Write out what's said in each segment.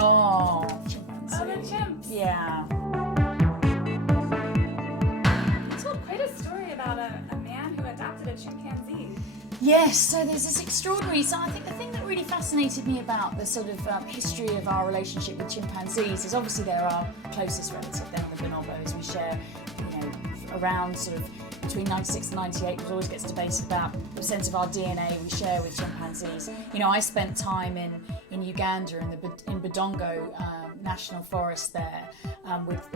Oh, chimpanzee. Oh, the chimps. Yeah. You told quite a story about a man who adopted a chimpanzee. Yes, so there's this extraordinary, so I think the thing that really fascinated me about the sort of history of our relationship with chimpanzees is obviously they're our closest relative, they're the bonobos. We share, around sort of between 96 and 98, it always gets debated about the percent of our DNA we share with chimpanzees. I spent time in Uganda in Budongo National Forest there with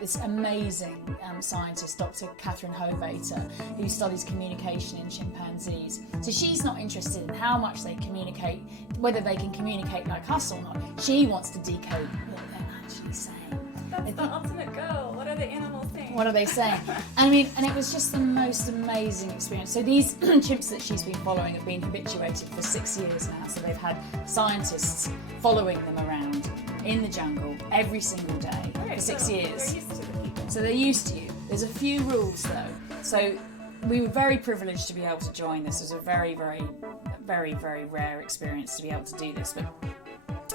this amazing scientist, Dr. Catherine Hovater, who studies communication in chimpanzees. So she's not interested in how much they communicate, whether they can communicate like us or not. She wants to decode what they're actually saying. That's the ultimate goal. What are the animals saying? What are they saying? And it was just the most amazing experience. So these chimps that she's been following have been habituated for 6 years now. So they've had scientists following them around in the jungle every single day for 6 years. They're used to the people. So they're used to you. There's a few rules though. So we were very privileged to be able to join this. It was a very, very, very, very rare experience to be able to do this. But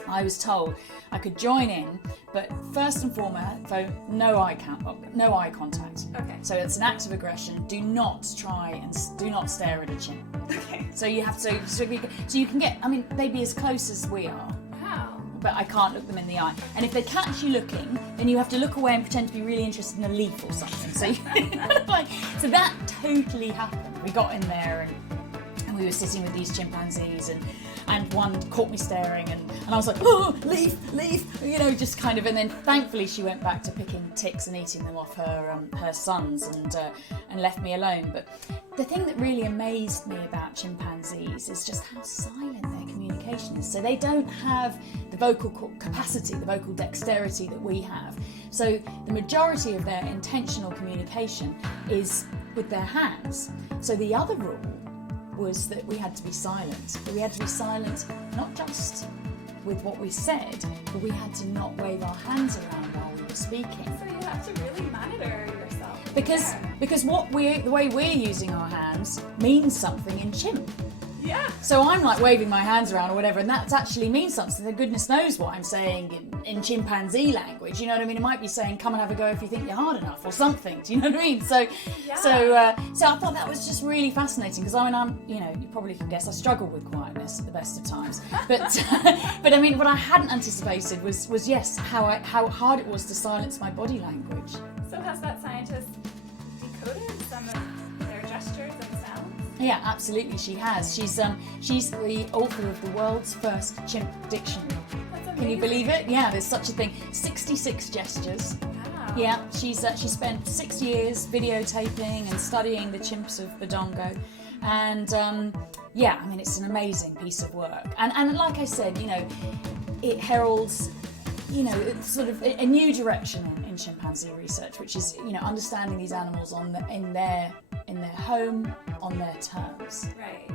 I was told I could join in, but first and foremost, no eye contact. Okay. So it's an act of aggression. Do not try and do not stare at a chimp. Okay. So you have to, so you can get, they'd be as close as we are. Wow. But I can't look them in the eye. And if they catch you looking, then you have to look away and pretend to be really interested in a leaf or something. So, so that totally happened. We got in there and we were sitting with these chimpanzees and one caught me staring and I was like, oh, leaf, just kind of, and then thankfully she went back to picking ticks and eating them off her sons and left me alone. But the thing that really amazed me about chimpanzees is just how silent their communication is. So they don't have the vocal capacity, the vocal dexterity that we have. So the majority of their intentional communication is with their hands. So the other rule was that we had to be silent. But we had to be silent not just with what we said, but we had to not wave our hands around while we were speaking. So you have to really monitor yourself. Because the way we're using our hands means something in chimp. Yeah. So I'm like waving my hands around or whatever, and that actually means something. So goodness knows what I'm saying in chimpanzee language. You know what I mean? It might be saying, "Come and have a go if you think you're hard enough," or something. Do you know what I mean? So I thought that was just really fascinating because you probably can guess I struggle with quietness at the best of times. But what I hadn't anticipated was yes, how hard it was to silence my body language. So has that scientist decoded some of their gestures and sounds? Yeah, absolutely, she has. She's the author of the world's first chimp dictionary. That's amazing. Can you believe it? Yeah, there's such a thing. 66 gestures. Wow. Yeah, she spent 6 years videotaping and studying the chimps of Budongo, and it's an amazing piece of work. And like I said, it heralds, it's sort of a new direction in chimpanzee research, which is understanding these animals in their home, on their terms. Right.